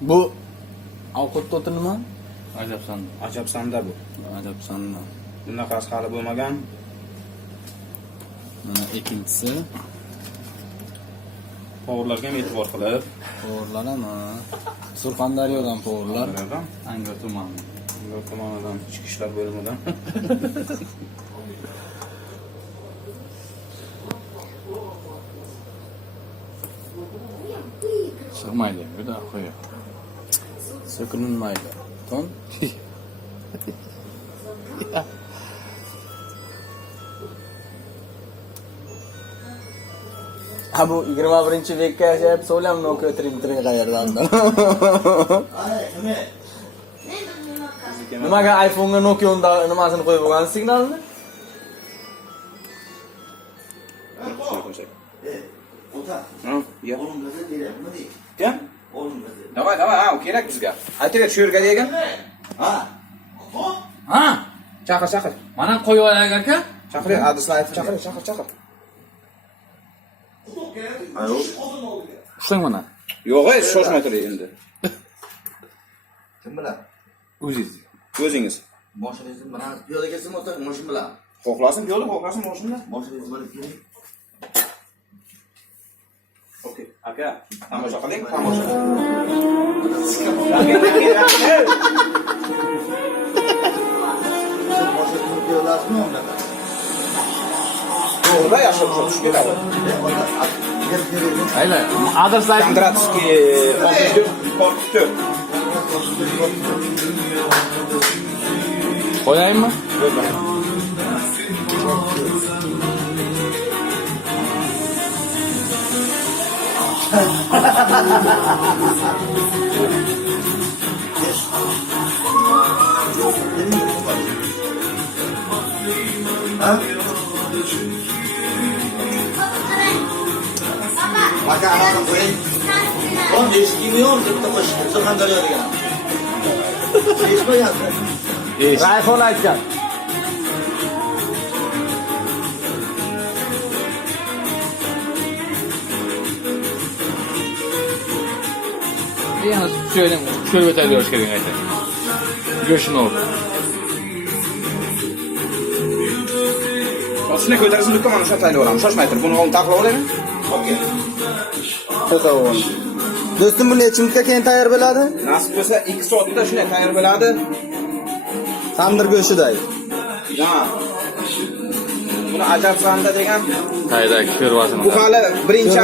Bu ovqatda o'ti nima? Ajabsanda. Ajabsanda bu. Ajabsanda. Bunaqasi hali bo'lmagan. Mana ikkinchisi. Powerlarga ham e'tibor qilib. Powerlar ham. Surxondaryodan powerlar. Angor tumani. Angor tomonidan, ichki ishlar bo'limidan. Sig'maydi, juda qo'ya. So'kinilmaydi. Ton. Ha bu 21-bekka yashayapti, o'ylam Nokia Trim qayerdan? Nimaga iPhone'ga Nokia nimasini qo'yib qo'ygan signalni? Ota. Ya. Kim? Davay, ha, kerak bizga. Aytaylik, shu yerga degan. Ha? Chaqir. Mana qo'yib olaylik aka. Chaqir, adresni aytib chaqir. Ayo. Ushlang mana. Yo'q, shoshmay turing endi. Kim bilan? O'zingiz. Moshinangizni bilan piyoda kelsam o'ta moshin bilan. Xohlasin piyoda, xohlasin moshinda. Moshinangizni bilan keling. Okey, aka, tomosha qiling, tomosha. Moshinangizni piyolasizmi unaqa? To'g'ri, yaxshi tush keladi. Ayla, adres ayting. Kondratskiy 64. Qo'yaymi? Aka ana qo'ying. O'n eshitmayman deb qo'shib Surxondaryo degan. Eshitmayapsiz. iPhone aytgan. Yana söyledim, şöyle öteli hoş geldin ayta. Görüşün olur. Shuni ko'tarsin, do'kon mana shu tayyor olamiz. Shoshmay tur, buni o'g'lim taqlab olaymi? Okey. To'g'ri. Do'stim bu necha minutga keyin tayyor bo'ladi? Nasib bo'lsa 2 soatda shunday tayyor bo'ladi. Tandir go'shiday. Ha. Buni ajabsanda degan. Qayda ko'rvasini. Bu hali birinchi